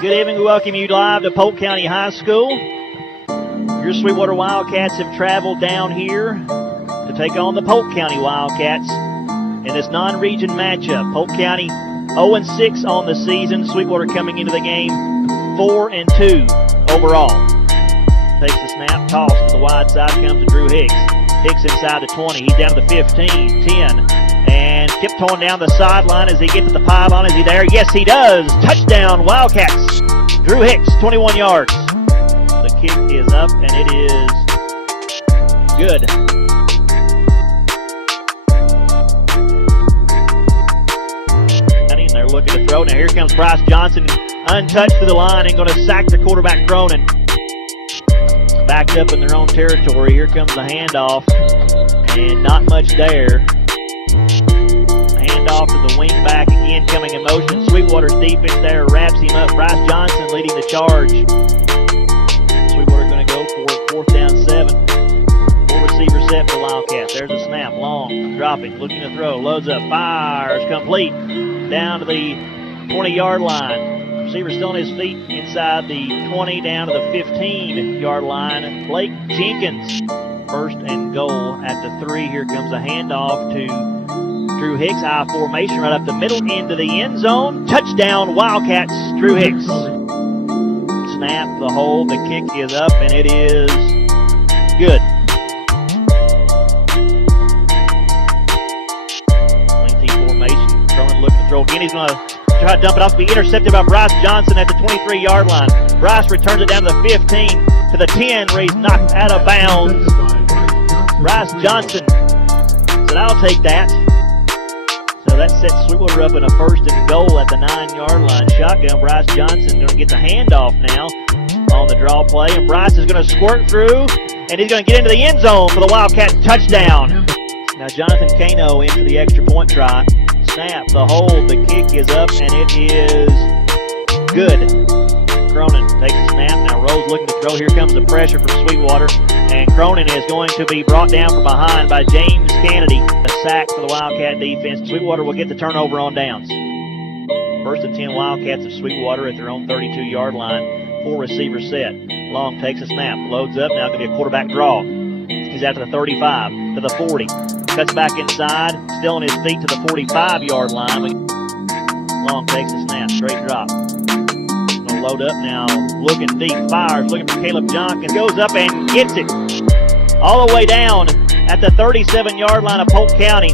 Good evening. We welcome you live to Polk County High School. Your Sweetwater Wildcats have traveled down here to take on the Polk County Wildcats in this non-region matchup. Polk County 0-6 on the season. Sweetwater coming into the game 4-2 overall. Takes the snap, toss to the wide side, comes to Drew Hicks. Hicks inside the 20. He's down to the 15, 10, and tiptoeing down the sideline as he gets to the pylon. Is he there? Yes, he does. Touchdown, Wildcats. Drew Hicks, 21 yards. The kick is up, and it is good. And they're looking to throw. Now here comes Bryce Johnson, untouched to the line, and going to sack the quarterback, Cronin. Backed up in their own territory. Here comes the handoff, and not much there. Handoff to the wing back again, coming in motion. Sweetwater's defense there wraps him up. Bryce Johnson leading the charge. Sweetwater going to go for it. 4th down 7. 4 receiver set for Wildcats. There's a snap, long, dropping, looking to throw, loads up, fires, complete, down to the 20-yard line. Receiver still on his feet inside the 20, down to the 15-yard line. Blake Jenkins, 1st and goal at the 3. Here comes a handoff to Drew Hicks. I formation right up the middle into the end zone. Touchdown, Wildcats, Drew Hicks. Snap, the hold, the kick is up, and it is good. Lengthy formation. Cronin looking to throw again. He's going to try to dump it off, be intercepted by Bryce Johnson at the 23-yard line. Bryce returns it down to the 15, to the 10, where he's knocked out of bounds. Bryce Johnson said, "I'll take that." So that sets Sweetwater up in a 1st and goal at the 9-yard line. Shotgun, Bryce Johnson going to get the handoff now on the draw play, and Bryce is going to squirt through, and he's going to get into the end zone for the Wildcats touchdown. Now Jonathan Kano in for the extra point try. Snap, the hold, the kick is up, and it is good. Cronin takes the snap. Now Rose looking to throw. Here comes the pressure from Sweetwater, and Cronin is going to be brought down from behind by James Kennedy. A sack for the Wildcat defense. Sweetwater will get the turnover on downs. 1st and 10 Wildcats of Sweetwater at their own 32-yard line. 4 receiver set. Long takes a snap, loads up. Now going to be a quarterback draw. He's out to the 35, to the 40. Cuts back inside, still on his feet to the 45-yard line. Long takes a snap, straight drop. Gonna load up now, looking deep, fires, looking for Caleb Johnson, goes up and gets it. All the way down at the 37-yard line of Polk County.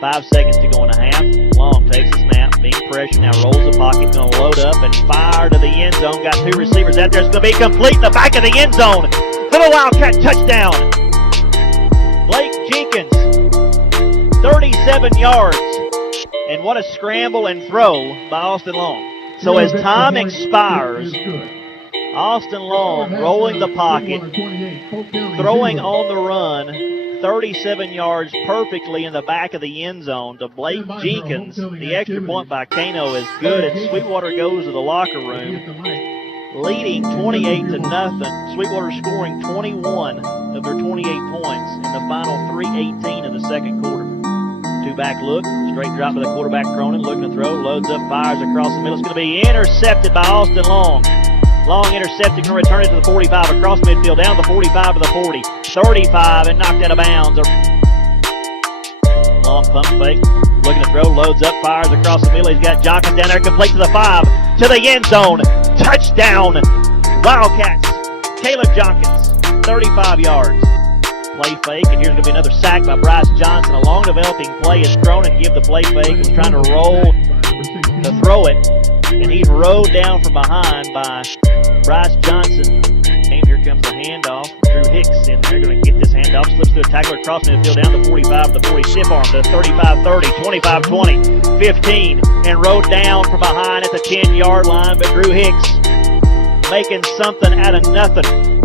5 seconds to go in a half. Long takes a snap, being pressured, now rolls the pocket, going to load up and fire to the end zone. Got 2 receivers out there. It's going to be complete in the back of the end zone for the Wildcat touchdown. Blake Jenkins, 37 yards. And what a scramble and throw by Austin Long. So as time expires, Austin Long rolling the pocket, throwing on the run, 37 yards perfectly in the back of the end zone to Blake Jenkins. The extra point by Kano is good, and Sweetwater goes to the locker room, leading 28-0. Sweetwater scoring 21 of their 28 points in the final 3:18 of the second quarter. 2-back look, straight drop to the quarterback, Cronin, looking to throw, loads up, fires across the middle. It's going to be intercepted by Austin Long. Long intercepted, going to return it to the 45, across midfield, down to the 45 to the 40, 35, and knocked out of bounds. Long pump fake, looking to throw, loads up, fires across the middle. He's got Jockins down there, complete to the 5, to the end zone. Touchdown, Wildcats. Caleb Jockins, 35 yards. Play fake, and here's going to be another sack by Bryce Johnson. A long developing play as Cronin give the play fake, was trying to roll to throw it, and he's rode down from behind by Bryce Johnson. And here comes the handoff. Drew Hicks, and they're going to get this handoff. Slips through a tackler across midfield, down to 45 to the 40. Stiff arm to 35-30, 25-20, 15, and rode down from behind at the 10-yard line. But Drew Hicks making something out of nothing.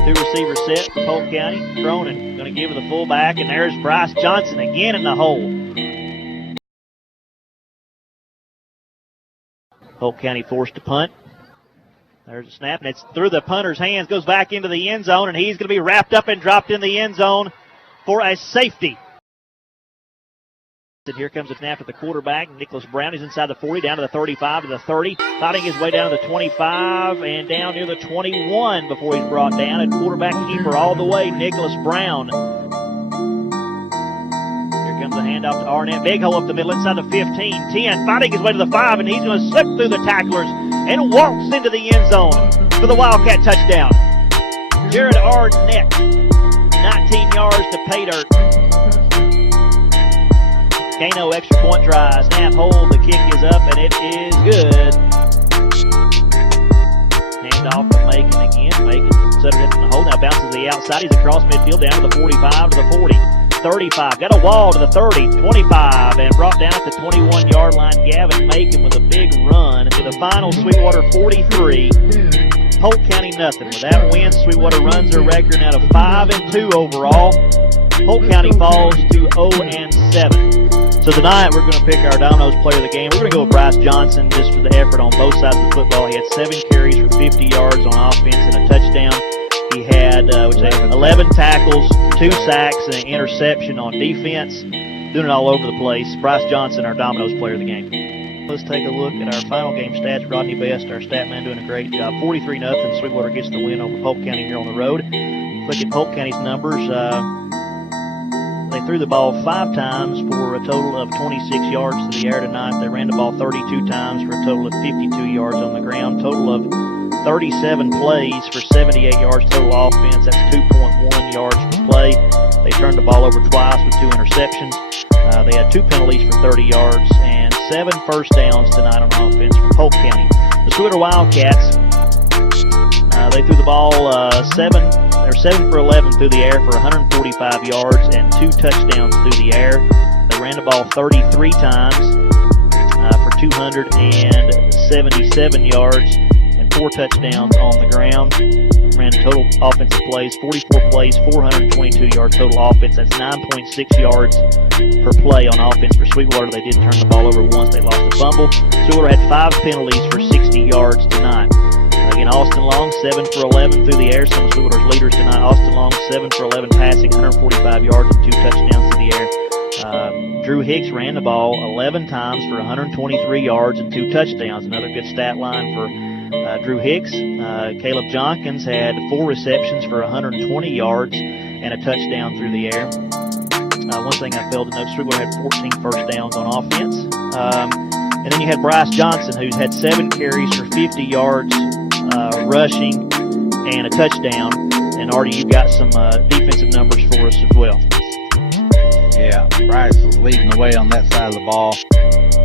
2 receiver set for Polk County. Cronin going to give it the fullback, and there's Bryce Johnson again in the hole. Polk County forced to punt. There's a snap, and it's through the punter's hands, goes back into the end zone, and he's going to be wrapped up and dropped in the end zone for a safety. contested. Here comes the snap at the quarterback. Nicholas Brown is inside the 40, down to the 35, to the 30, fighting his way down to the 25 and down near the 21 before he's brought down. And quarterback keeper all the way, Nicholas Brown. Here comes the handoff to Arnett. Big hole up the middle inside the 15, 10, fighting his way to the 5, and he's going to slip through the tacklers and walks into the end zone for the Wildcat touchdown. Jared Arnett, 19 yards to pay dirt. Kano extra point try, snap, hold, the kick is up, and it is good. Hand off to Macon again. Macon settled it from the hole, now bounces to the outside. He's across midfield, down to the 45, to the 40, 35. Got a wall to the 30, 25, and brought down at the 21-yard line. Gavin Macon with a big run to the final Sweetwater 43. Polk County nothing. With that win, Sweetwater runs their record now to 5-2 overall. Polk County falls to 0-7. So tonight we're going to pick our Domino's player of the game. We're going to go with Bryce Johnson just for the effort on both sides of the football. He had 7 carries for 50 yards on offense and a touchdown. He had 11 tackles, 2 sacks, and an interception on defense. Doing it all over the place. Bryce Johnson, our Domino's player of the game. Let's take a look at our final game stats. Rodney Best, our stat man, doing a great job. 43-0. Sweetwater gets the win over Polk County here on the road. Look at Polk County's numbers. They threw the ball 5 times for a total of 26 yards to the air tonight. They ran the ball 32 times for a total of 52 yards on the ground. Total of 37 plays for 78 yards total offense. That's 2.1 yards per play. They turned the ball over twice with 2 interceptions. They had 2 penalties for 30 yards and 7 first downs tonight on offense for Polk County. The Sweetwater Wildcats, they threw the ball 7 for 11 through the air for 145 yards and 2 touchdowns through the air. They ran the ball 33 times for 277 yards and 4 touchdowns on the ground. Ran total offensive plays, 44 plays, 422 yards total offense. That's 9.6 yards per play on offense for Sweetwater. They did turn the ball over once. They lost a fumble. Sweetwater had 5 penalties for 60 yards tonight. Again, Austin Long, 7 for 11 through the air. Some of Sweetwater's leaders tonight. Austin Long, 7 for 11 passing, 145 yards and 2 touchdowns through the air. Drew Hicks ran the ball 11 times for 123 yards and 2 touchdowns. Another good stat line for Drew Hicks. Caleb Jonkins had 4 receptions for 120 yards and a touchdown through the air. One thing I failed to note, Sweetwater had 14 first downs on offense. And then you had Bryce Johnson, who's had 7 carries for 50 yards rushing and a touchdown. And Artie, you've got some defensive numbers for us as well. Yeah, Bryce was leading the way on that side of the ball.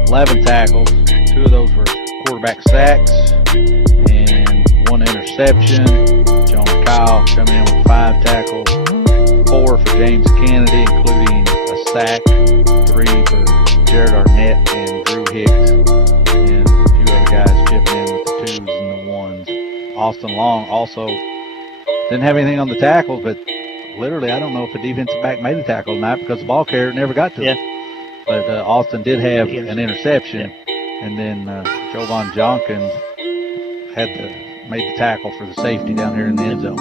11 tackles, 2 of those were quarterback sacks, and 1 interception. John Kyle coming in with 5 tackles, 4 for James Kennedy, including a sack, 3 for Jared Arnett and Drew Hicks, and a few other guys chipping in with the 2s and the 1s. Austin Long also didn't have anything on the tackles, but literally, I don't know if a defensive back made the tackle tonight because the ball carrier never got to him. But Austin did have an interception, and then Jovan Jonkins made the tackle for the safety down here in the end zone.